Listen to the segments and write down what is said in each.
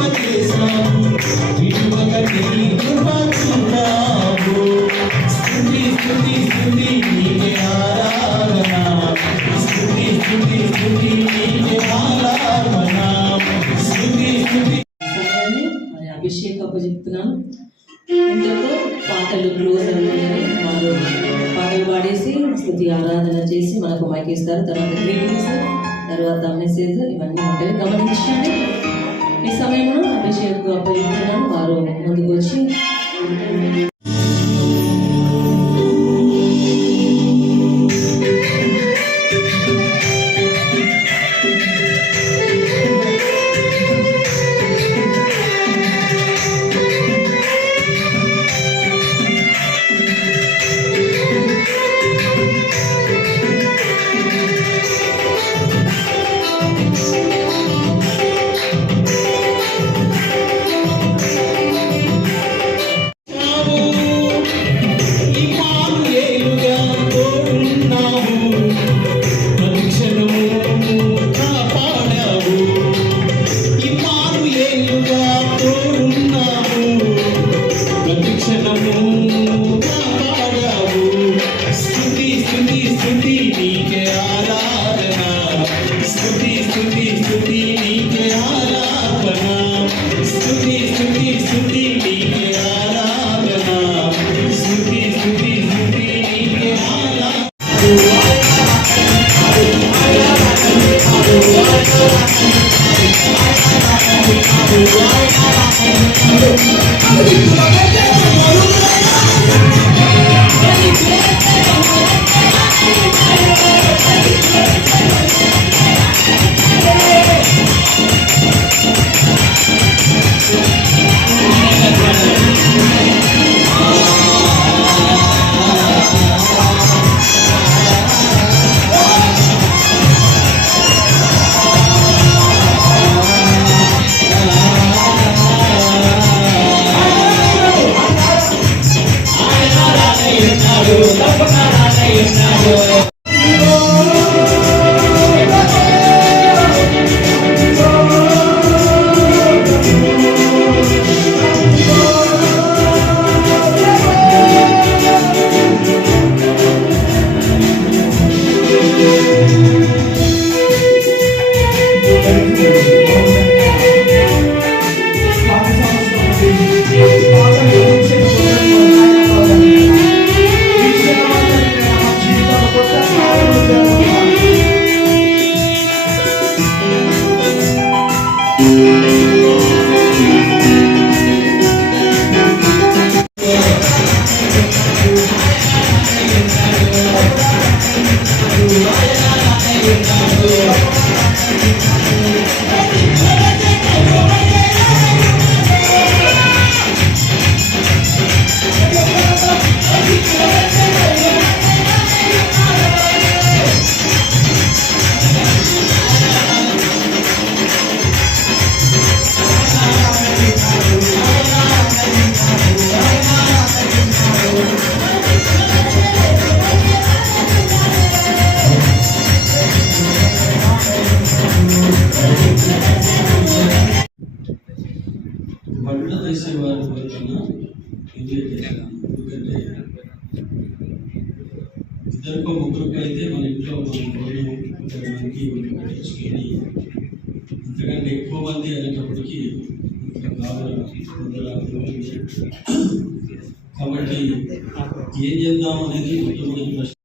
పనిచేశావు ఇటువక నీ I'm కాబట్టి ఏం చేద్దాం అనేది మొట్టమొదటి ప్రశ్న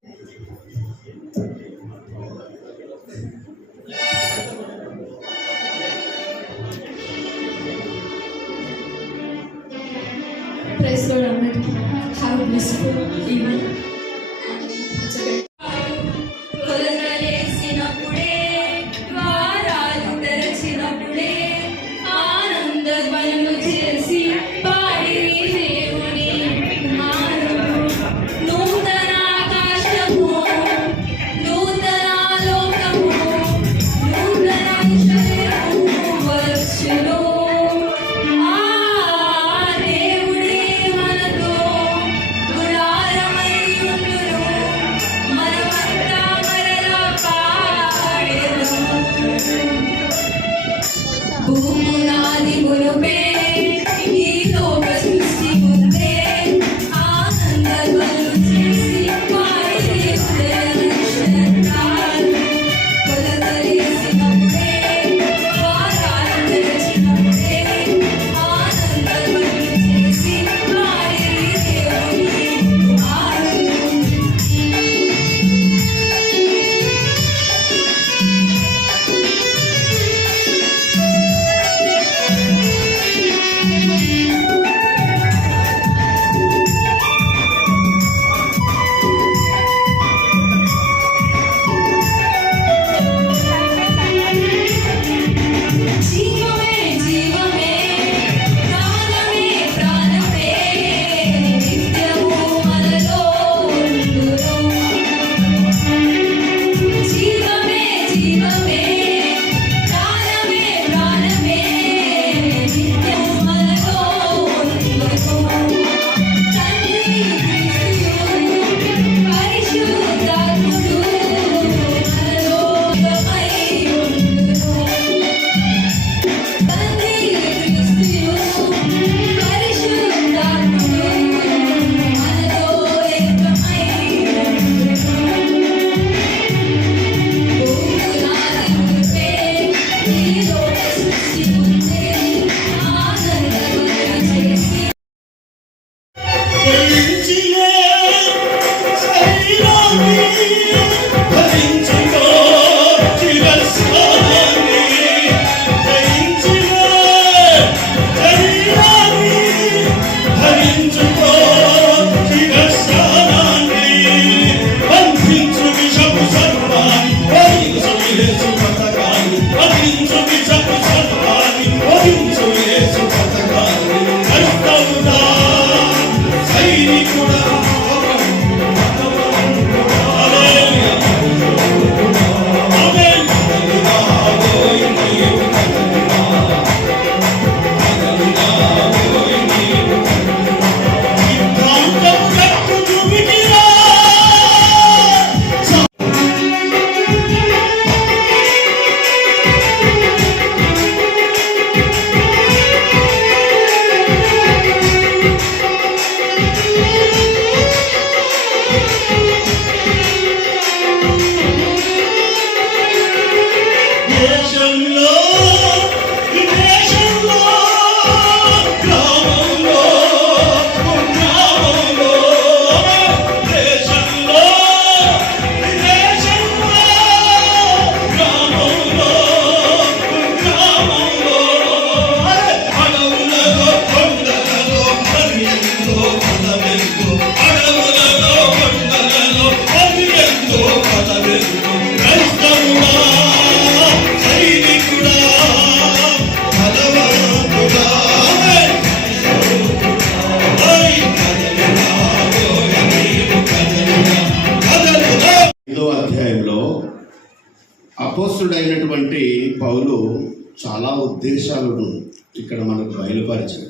ఉద్దేశాలను ఇక్కడ మనకు బయలుపరిచింది.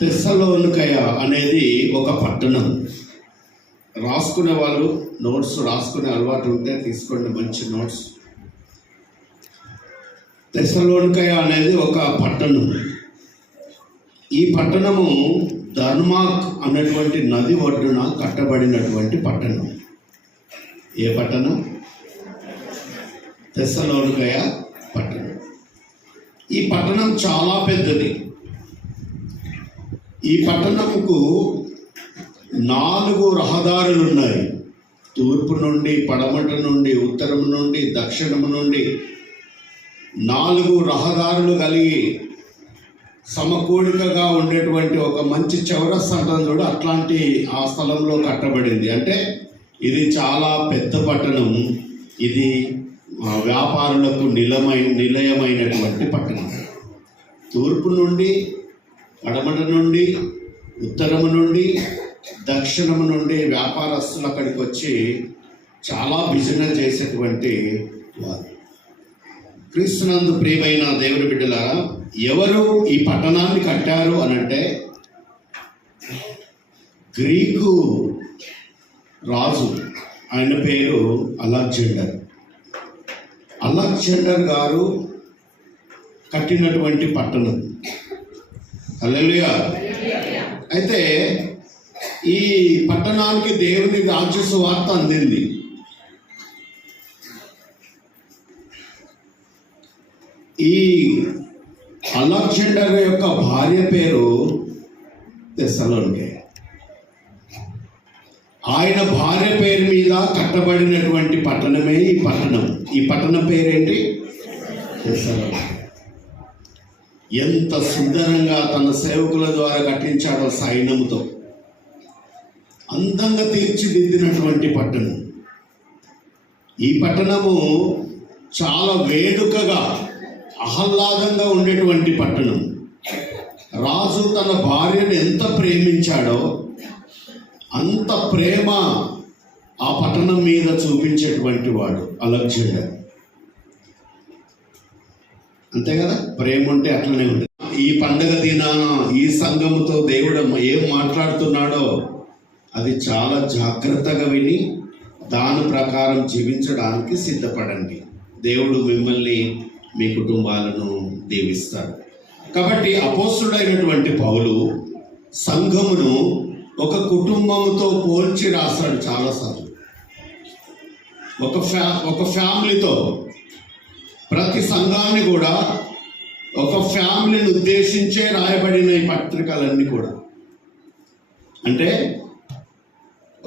తెస్సలోనికయ అనేది ఒక పట్టణం. రాసుకునే వాళ్ళు నోట్స్ రాసుకునే అలవాటు ఉంటే తీసుకోండి మంచి నోట్స్. తెస్సలోనికయ అనేది ఒక పట్టణం. ఈ పట్టణము ధర్మాక్ అనేటువంటి నది ఒడ్డున కట్టబడినటువంటి పట్టణం. ఏ పట్టణం? తెస్సలోనికయ పట్టణం. ఈ పట్టణం చాలా పెద్దది. ఈ పట్టణంకు నాలుగు రహదారులు ఉన్నాయి తూర్పు నుండి పడమట నుండి ఉత్తరం నుండి దక్షిణం నుండి నాలుగు రహదారులు కలిగి సమకూడికగా ఉండేటువంటి ఒక మంచి చౌరస్ అంటాం చూడు అట్లాంటి ఆ స్థలంలో కట్టబడింది. అంటే ఇది చాలా పెద్ద పట్టణం. ఇది వ్యాపారులకు నిలమై నిలయమైనటువంటి పట్టణం. తూర్పు నుండి పడమట నుండి ఉత్తరము నుండి దక్షిణము నుండి వ్యాపారస్తులు అక్కడికి వచ్చి చాలా బిజినెస్ చేసేటువంటి వారు. క్రీస్తునందు ప్రియమైన దేవుని బిడ్డలారా ఎవరు ఈ పట్టణాన్ని కట్టారు అనంటే గ్రీకు రాజు. ఆయన పేరు అలెగ్జాండర్. అలెగ్జాండర్ గారు కట్టినటువంటి పట్టణం. అల్లెలుయా అయితే ఈ పట్టణానికి దేవుని రాజ్య వార్త అందింది. ఈ అలెగ్జాండర్ యొక్క భార్య పేరు తెస్సలోనికే. ఆయన భార్య పేరు మీద కట్టబడినటువంటి పట్టణమే ఈ పట్టణం. ఈ పట్టణం పేరేంటి? ఎంత సుందరంగా తన సేవకుల ద్వారా కట్టించాడో సైన్యముతో. అందంగా తీర్చిదిద్దినటువంటి పట్టణం. ఈ పట్టణము చాలా వేడుకగా ఆహ్లాదంగా ఉండేటువంటి పట్టణం. రాజు తన భార్యను ఎంత ప్రేమించాడో అంత ప్రేమ ఆ పట్టణం మీద చూపించేటువంటి వాడు అలెగ్జాండర్. అంతే కదా? ప్రేమ ఉంటే అట్లనే ఉంటుంది. ఈ పండగ దినాన ఈ సంఘముతో దేవుడు ఏం మాట్లాడుతున్నాడో అది చాలా జాగ్రత్తగా విని దాని ప్రకారం జీవించడానికి సిద్ధపడండి. దేవుడు మిమ్మల్ని మీ కుటుంబాలను దీవిస్తాడు. కాబట్టి అపోస్తుడైనటువంటి పౌలు సంఘమును ఒక కుటుంబంతో పోల్చి రాస్తాడు చాలాసార్లు ఒక ఫ్యా ఒక ఫ్యామిలీతో ప్రతి సంఘాన్ని కూడా ఒక ఫ్యామిలీని ఉద్దేశించే రాయబడిన ఈ పత్రికలన్నీ కూడా. అంటే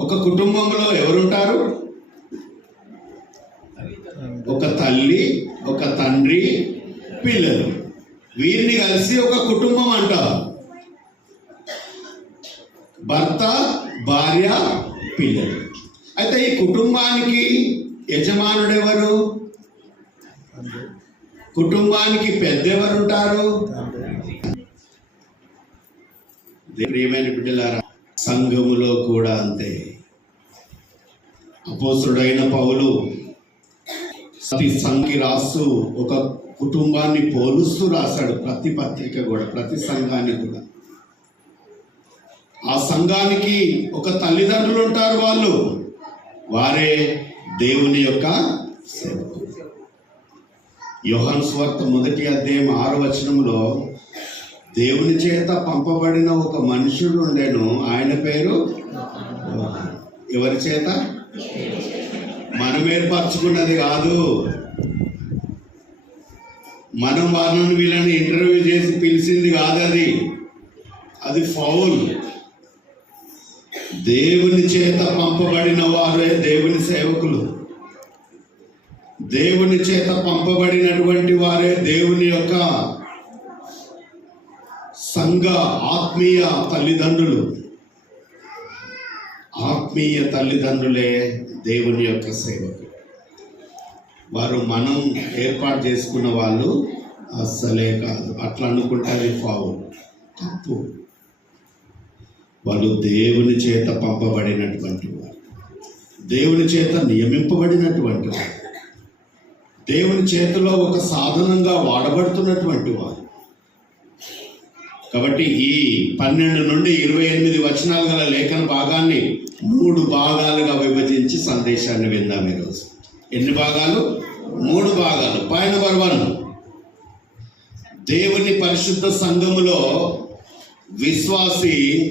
ఒక కుటుంబంలో ఎవరుంటారు? ఒక తల్లి ఒక తండ్రి పిల్లలు. వీరిని కలిసి ఒక కుటుంబం అంటారు. భర్త భార్య పిల్లలు. అయితే ఈ కుటుంబానికి యజమానుడు ఎవరు కుటుంబానికి పెద్ద ఎవరు ఉంటారు ప్రియమైన బిడ్డలారా సంఘములో కూడా అంతే. అపోసుడైన పౌలు ప్రతి సంఘి రాస్తూ ఒక కుటుంబాన్ని పోలుస్తూ రాశాడు ప్రతి పత్రిక కూడా ప్రతి సంఘానికి కూడా. ఆ సంఘానికి ఒక తల్లిదండ్రులు ఉంటారు వాళ్ళు. వారే దేవుని యొక్క సేవకులు. యోహన్ స్వార్త మొదటి అధ్యాయం ఆరు వచనంలో దేవుని చేత పంపబడిన ఒక మనుషుడు ఉండేను. ఆయన పేరు ఎవరి చేత? మనం ఏర్పరచుకున్నది కాదు. మనం వాళ్ళని వీళ్ళని ఇంటర్వ్యూ చేసి పిలిచింది కాదు అది అది ఫౌల్. దేవుని చేత పంపబడిన వారే దేవుని సేవకులు. దేవుని చేత పంపబడినటువంటి వారే దేవుని యొక్క సంఘ ఆత్మీయ తల్లిదండ్రులు. ఆత్మీయ తల్లిదండ్రులే దేవుని యొక్క సేవకులు. వారు మనం ఏర్పాటు చేసుకున్న వాళ్ళు అస్సలే కాదు. అట్లా అనుకుంటే అది ఫావు తప్పు. వాళ్ళు దేవుని చేత పంపబడినటువంటి వారు. దేవుని చేత నియమింపబడినటువంటి వారు. దేవుని చేతిలో ఒక సాధనంగా వాడబడుతున్నటువంటి వారు. కాబట్టి ఈ పన్నెండు నుండి ఇరవై ఎనిమిది వచనాలు గల లేఖన భాగాన్ని మూడు భాగాలుగా విభజించి సందేశాన్ని విందాం ఈరోజు. ఎన్ని భాగాలు? మూడు భాగాలు. Point number one. దేవుని పరిశుద్ధ సంఘములో విశ్వాసి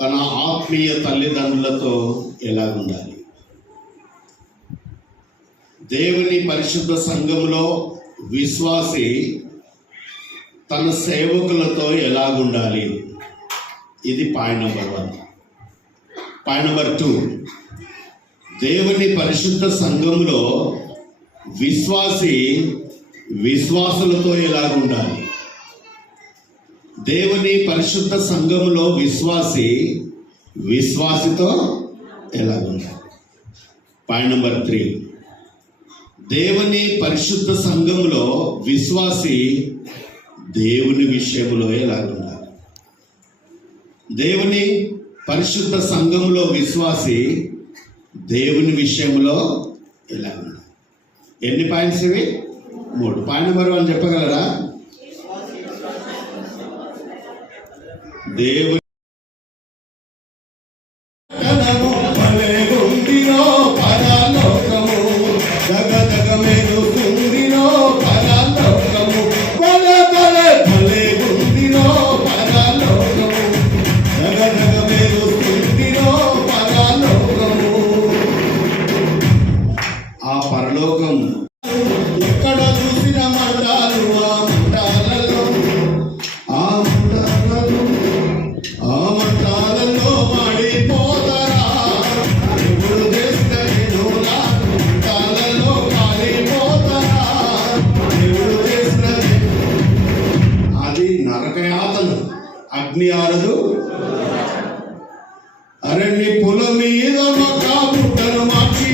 తన ఆత్మీయ తల్లిదండ్రులతో ఎలా ఉండాలి దేవుని పరిశుద్ధ సంఘంలో విశ్వాసి తన సేవకులతో ఎలా ఉండాలి ఇది point number one. Point number two. దేవుని పరిశుద్ధ సంఘంలో విశ్వాసి విశ్వాసులతో ఎలాగుండాలి? దేవుని పరిశుద్ధ సంఘములో విశ్వాసి విశ్వాసితో ఎలాగుండాలి పాయింట్ నెంబర్ త్రీ దేవుని పరిశుద్ధ సంఘములో విశ్వాసి దేవుని విషయంలో ఎలాగుండాలి దేవుని పరిశుద్ధ సంఘములో విశ్వాసి దేవుని విషయంలో ఎలా ఉండాలి ఎన్ని పాయింట్స్ ఇవి? మూడు. పాయింట్ నెంబర్ వన్ చెప్పగలరా? దేవుని అగ్ని ఆరదు. అరణ్య పొల మీద మా బుట్టను మార్చి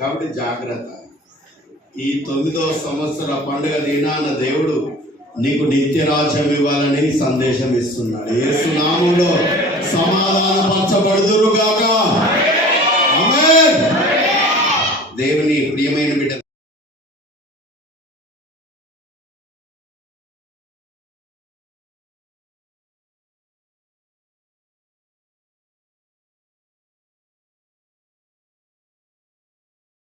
కాబట్టి జాగ్రత్త. ఈ తొమ్మిదవ సంవత్సర పండుగ దినాన దేవుడు నీకు నిత్య రాజ్యం ఇవ్వాలని సందేశం ఇస్తున్నాడు. ఏ నామంలో సమాధాన పరచబడుదురుగాక దేవుని ప్రియమైన బిడ్డ